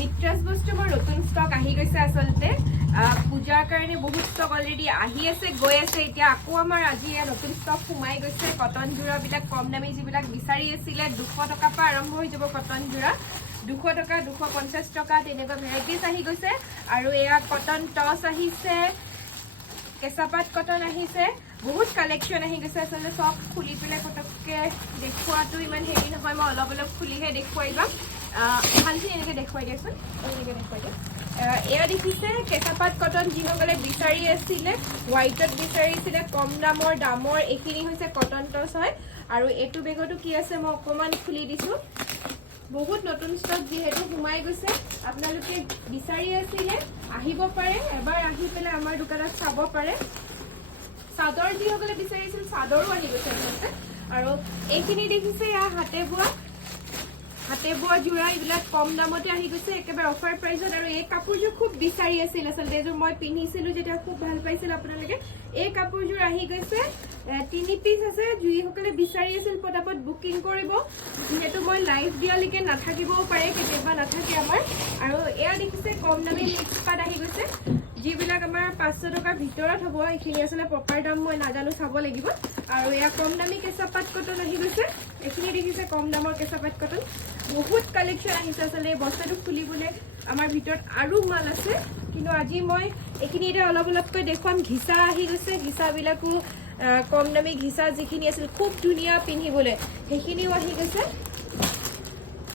মিত্ৰাজ বস্তু মোৰ নতুন ষ্টক আহি গৈছে আচলতে পূজাৰ কাৰণে বহুত ষ্টক অলৰেডি আহি আছে গৈ আছে এতিয়া আকৌ আমাৰ আজি ইয়াত নতুন ষ্টক সোমাই গৈছে কটন জোৰাবিলাক কম দামী যিবিলাক বিচাৰি আছিলে 200 টকাৰ পৰা আৰম্ভ হৈ যাব কটন জোৰা 200 টকা 250 টকা তেনেকুৱা ভেৰাইটিজ আহি গৈছে আৰু এয়া কটন টছ আহিছে কেঁচাপাত কটন আহিছে বহুত কালেকশ্যন আহি গৈছে আচলতে সব খুলি পেলাই পটককে দেখুৱাটো ইমান হেৰি নহয় মই অলপ অলপ খুলিহে দেখুৱাই যাম ভালখিনি এনেকৈ দেখুৱাই দিয়াচোন এনেকৈ দেখুৱাই দিয়ক এয়া দেখিছে কেঁচাপাত কটন যিসকলে বিচাৰি আছিলে হোৱাইটত বিচাৰিছিলে কম দামৰ এইখিনি হৈছে কটন টছ হয় আৰু এইটো বেগতো কি আছে মই অকণমান খুলি দিছোঁ বহুত নতুন ষ্টক যেহেতু সোমাই গৈছে আপোনালোকে বিচাৰি আছিলে আহিব পাৰে এবাৰ আহি পেলাই আমাৰ দোকানত চাব পাৰে চাদৰ যিসকলে বিচাৰিছিল চাদৰো আহি গৈছে আৰু এইখিনি দেখিছে এয়া হাতে বোৱা জোৰা এইবিলাক কম দামতে আহি গৈছে একেবাৰে অফাৰ প্ৰাইজত আৰু এই কাপোৰযোৰ খুব বিচাৰি আছিল আচলতে এযোৰ মই পিন্ধিছিলোঁ যেতিয়া খুব ভাল পাইছিল আপোনালোকে এই কাপোৰযোৰ আহি গৈছে 3 পিচ আছে যিসকলে বিচাৰি আছিল পটাপট বুকিং কৰিব যেহেতু মই লাইভ দিয়ালৈকে নাথাকিবও পাৰে কেতিয়াবা নাথাকে আমাৰ আৰু এয়া দেখিছে কম দামী মিক্স পাত আহি গৈছে যিবিলাক আমাৰ 500 টকাৰ ভিতৰত হ'ব এইখিনি আচলতে প্ৰপাৰ দাম মই নাজানো চাব লাগিব আৰু এয়া কম দামী কেঁচাপাত কটন আহি গৈছে এইখিনি দেখিছে কম দামৰ কেঁচাপাত কটন বহুত কালেকশ্যন আহিছে আচলতে এই বস্তাটো খুলিবলৈ আমাৰ ভিতৰত আৰু মাল আছে কিন্তু আজি মই এইখিনি এতিয়া অলপ অলপকৈ দেখুৱাম ঘিচা আহি গৈছে ঘিচাবিলাকো কম দামী ঘিচা যিখিনি আছিল খুব ধুনীয়া পিন্ধিবলৈ সেইখিনিও আহি গৈছে